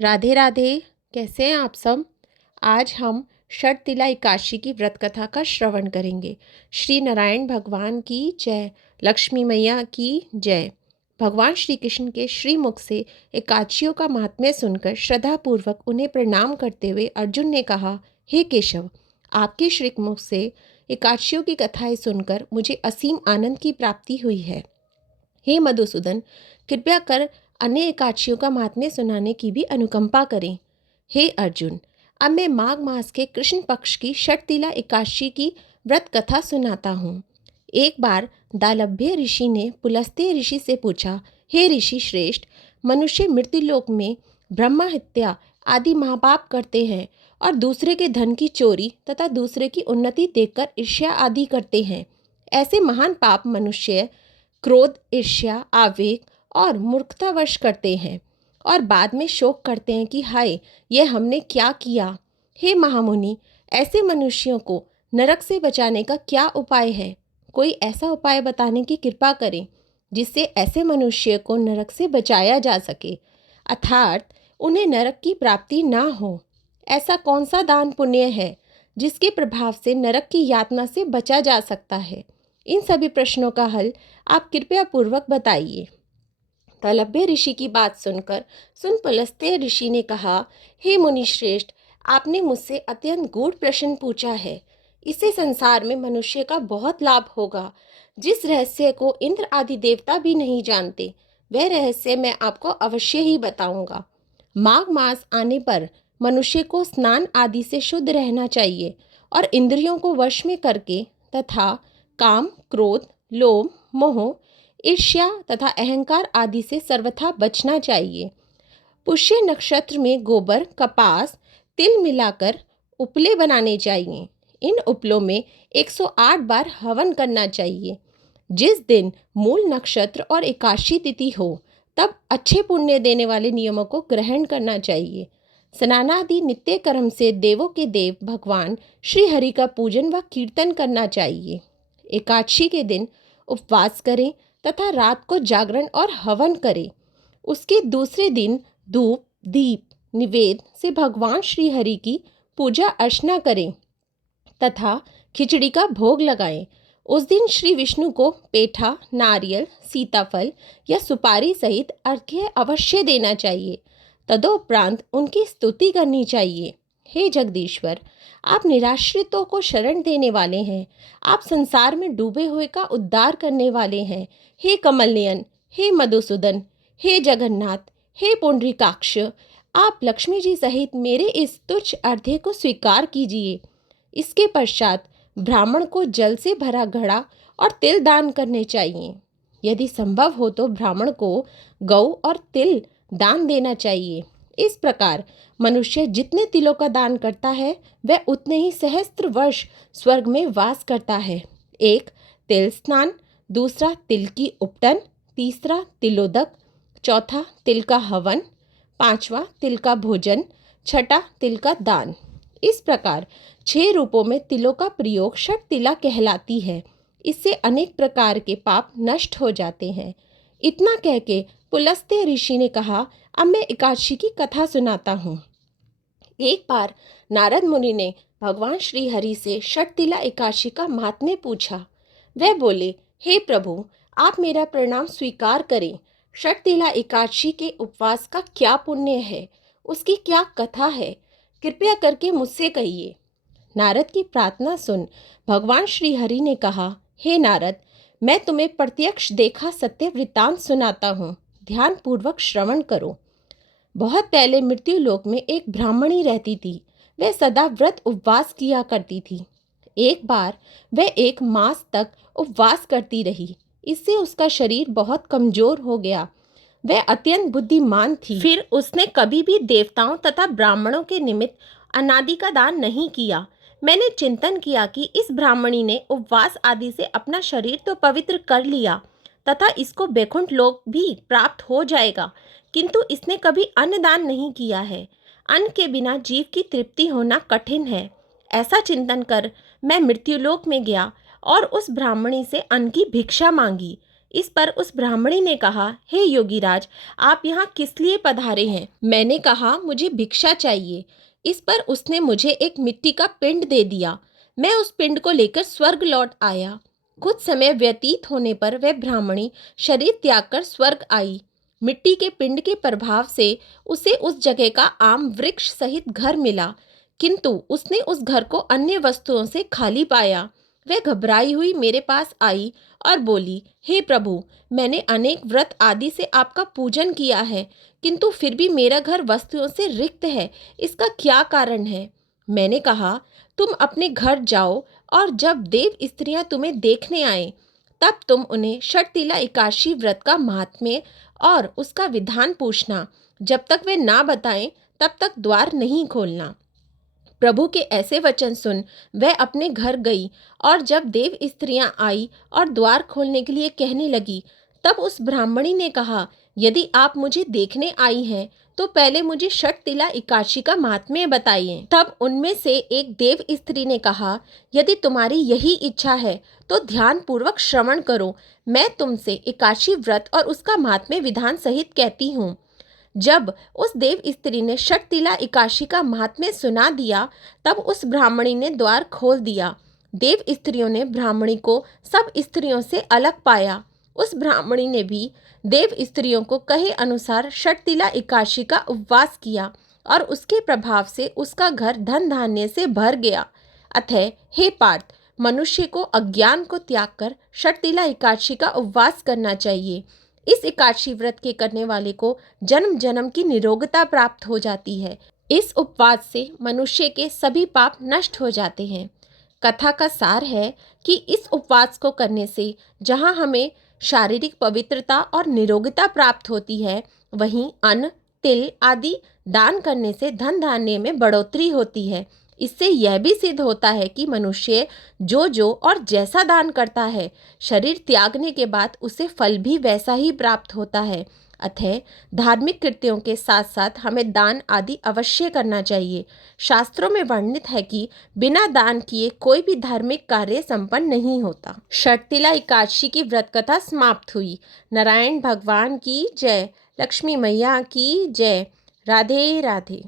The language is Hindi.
राधे राधे। कैसे हैं आप सब। आज हम षटतिला एकादशी की व्रत कथा का श्रवण करेंगे। श्री नारायण भगवान की जय, लक्ष्मी मैया की जय। भगवान श्री कृष्ण के श्रीमुख से एकादशियों का महात्म्य सुनकर श्रद्धापूर्वक उन्हें प्रणाम करते हुए अर्जुन ने कहा, हे केशव, आपके श्रीमुख से एकादशियों की कथाएं सुनकर मुझे असीम आनंद की प्राप्ति हुई है। हे मधुसूदन, कृपया कर अन्य एकादशियों का महात्म्य सुनाने की भी अनुकंपा करें। हे अर्जुन, अब मैं माघ मास के कृष्ण पक्ष की षटतिला एकादशी की व्रत कथा सुनाता हूँ। एक बार दालभ्य ऋषि ने पुलस्त्य ऋषि से पूछा, हे ऋषि श्रेष्ठ, मनुष्य मृत्युलोक में ब्रह्म हत्या आदि महापाप करते हैं और दूसरे के धन की चोरी तथा दूसरे की उन्नति देखकर ईर्ष्या आदि करते हैं। ऐसे महान पाप मनुष्य क्रोध, ईर्ष्या, आवेग और मूर्खतावश करते हैं और बाद में शोक करते हैं कि हाय, यह हमने क्या किया। हे महामुनि, ऐसे मनुष्यों को नरक से बचाने का क्या उपाय है? कोई ऐसा उपाय बताने की कृपा करें जिससे ऐसे मनुष्य को नरक से बचाया जा सके, अर्थात उन्हें नरक की प्राप्ति ना हो। ऐसा कौन सा दान पुण्य है जिसके प्रभाव से नरक की यातना से बचा जा सकता है? इन सभी प्रश्नों का हल आप कृपया पूर्वक बताइए। तलभ्य ऋषि की बात सुनकर पुलस्त्य ऋषि ने कहा, हे मुनि श्रेष्ठ, आपने मुझसे अत्यंत गूढ़ प्रश्न पूछा है। इससे संसार में मनुष्य का बहुत लाभ होगा। जिस रहस्य को इंद्र आदि देवता भी नहीं जानते, वह रहस्य मैं आपको अवश्य ही बताऊंगा। माघ मास आने पर मनुष्य को स्नान आदि से शुद्ध रहना चाहिए और इंद्रियों को वश में करके तथा काम, क्रोध, लोभ, मोह, ईर्ष्या तथा अहंकार आदि से सर्वथा बचना चाहिए। पुष्य नक्षत्र में गोबर, कपास, तिल मिलाकर उपले बनाने चाहिए। इन उपलों में 108 बार हवन करना चाहिए। जिस दिन मूल नक्षत्र और एकादशी तिथि हो, तब अच्छे पुण्य देने वाले नियमों को ग्रहण करना चाहिए। स्नानादि नित्य कर्म से देवों के देव भगवान श्री हरि का पूजन व कीर्तन करना चाहिए। एकादशी के दिन उपवास करें तथा रात को जागरण और हवन करें। उसके दूसरे दिन धूप, दीप, निवेद से भगवान श्री हरि की पूजा अर्चना करें तथा खिचड़ी का भोग लगाएं। उस दिन श्री विष्णु को पेठा, नारियल, सीताफल या सुपारी सहित अर्घ्य अवश्य देना चाहिए। तदोपरांत उनकी स्तुति करनी चाहिए। हे जगदीश्वर, आप निराश्रितों को शरण देने वाले हैं। आप संसार में डूबे हुए का उद्धार करने वाले हैं। हे कमलनयन, हे मधुसूदन, हे जगन्नाथ, हे पुंडरीकाक्ष, आप लक्ष्मी जी सहित मेरे इस तुच्छ अर्घ्य को स्वीकार कीजिए। इसके पश्चात ब्राह्मण को जल से भरा घड़ा और तिल दान करने चाहिए। यदि संभव हो तो ब्राह्मण को गौ और तिल दान देना चाहिए। इस प्रकार मनुष्य जितने तिलों का दान करता है, वह उतने ही सहस्त्र वर्ष स्वर्ग में वास करता है। एक, तिल स्नान। दूसरा, तिल की उपटन। तीसरा, तिलोदक। चौथा, तिल का हवन। पांचवा, तिल का भोजन। छठा, तिल का दान। इस प्रकार 6 रूपों में तिलों का प्रयोग षटतिला कहलाती है। इससे अनेक प्रकार के पाप नष्ट हो जाते हैं। इतना कह के पुलस्त्य ऋषि ने कहा, अब मैं एकादशी की कथा सुनाता हूँ। एक बार नारद मुनि ने भगवान श्री हरि से षटतिला एकादशी का महात्म्य पूछा। वह बोले, हे प्रभु, आप मेरा प्रणाम स्वीकार करें। षटतिला एकादशी के उपवास का क्या पुण्य है, उसकी क्या कथा है, कृपया करके मुझसे कहिए। नारद की प्रार्थना सुन भगवान श्री हरि ने कहा, हे नारद, मैं तुम्हें प्रत्यक्ष देखा सत्य वृत्तांत सुनाता हूँ। ध्यान पूर्वक श्रवण करो। बहुत पहले मृत्यु लोक में एक ब्राह्मणी रहती थी। वह सदा व्रत उपवास किया करती थी। एक बार वह 1 मास तक उपवास करती रही। इससे उसका शरीर बहुत कमजोर हो गया। वह अत्यंत बुद्धिमान थी। फिर उसने कभी भी देवताओं तथा ब्राह्मणों के निमित्त अनादि का दान नहीं किया। मैंने चिंतन किया कि इस ब्राह्मणी ने उपवास आदि से अपना शरीर तो पवित्र कर लिया तथा इसको बैकुंठ लोक भी प्राप्त हो जाएगा, किंतु इसने कभी अन्न दान नहीं किया है। अन्न के बिना जीव की तृप्ति होना कठिन है। ऐसा चिंतन कर मैं मृत्युलोक में गया और उस ब्राह्मणी से अन्न की भिक्षा मांगी। इस पर उस ब्राह्मणी ने कहा, हे योगीराज, आप यहाँ किस लिए पधारे हैं? मैंने कहा, मुझे भिक्षा चाहिए। इस पर उसने मुझे एक मिट्टी का पिंड दे दिया। मैं उस पिंड को लेकर स्वर्ग लौट आया। कुछ समय व्यतीत होने पर वह ब्राह्मणी शरीर त्याग कर स्वर्ग आई। मिट्टी के पिंड के प्रभाव से उसे उस जगह का आम वृक्ष सहित घर मिला, किंतु उसने उस घर को अन्य वस्तुओं से खाली पाया। वह घबराई हुई मेरे पास आई और बोली, हे प्रभु, मैंने अनेक व्रत आदि से आपका पूजन किया है, किंतु फिर भी मेरा घर वस्तुओं से रिक्त है। इसका क्या कारण है? मैंने कहा, तुम अपने घर जाओ और जब देव स्त्रियां तुम्हें देखने आए तब तुम उन्हें षटतिला एकादशी व्रत का महात्म्य और उसका विधान पूछना। जब तक वे ना बताएं तब तक द्वार नहीं खोलना। प्रभु के ऐसे वचन सुन वह अपने घर गई और जब देव स्त्रियां आई और द्वार खोलने के लिए कहने लगी, तब उस ब्राह्मणी ने कहा, यदि आप मुझे देखने आई हैं तो पहले मुझे षटतिला एकादशी का महात्म्य बताइए। तब उनमें से एक देव स्त्री ने कहा, यदि तुम्हारी यही इच्छा है तो ध्यान पूर्वक श्रवण करो। मैं तुमसे एकादशी व्रत और उसका महात्म्य विधान सहित कहती हूँ। जब उस देव स्त्री ने षटतिला एकादशी का महात्म्य सुना दिया तब उस ब्राह्मणी ने द्वार खोल दिया। देव स्त्रियों ने ब्राह्मणी को सब स्त्रियों से अलग पाया। उस ब्राह्मणी ने भी देव स्त्रियों को कहे अनुसार षटतिला एकादशी का उपवास किया और उसके प्रभाव से उसका घर धन धान्य से भर गया। अतः हे पार्थ, मनुष्य को अज्ञान को त्याग कर षटतिला एकादशी का उपवास करना चाहिए। इस एकादशी व्रत के करने वाले को जन्म जन्म की निरोगता प्राप्त हो जाती है। इस उपवास से मनुष्य के सभी पाप नष्ट हो जाते हैं। कथा का सार है कि इस उपवास को करने से जहाँ हमें शारीरिक पवित्रता और निरोगता प्राप्त होती है, वहीं अन्न, तिल आदि दान करने से धन धान्य में बढ़ोतरी होती है। इससे यह भी सिद्ध होता है कि मनुष्य जो और जैसा दान करता है, शरीर त्यागने के बाद उसे फल भी वैसा ही प्राप्त होता है। अतः धार्मिक कृत्यों के साथ साथ हमें दान आदि अवश्य करना चाहिए। शास्त्रों में वर्णित है कि बिना दान किए कोई भी धार्मिक कार्य संपन्न नहीं होता। षटतिला एकादशी की व्रत कथा समाप्त हुई। नारायण भगवान की जय। लक्ष्मी मैया की जय। राधे राधे।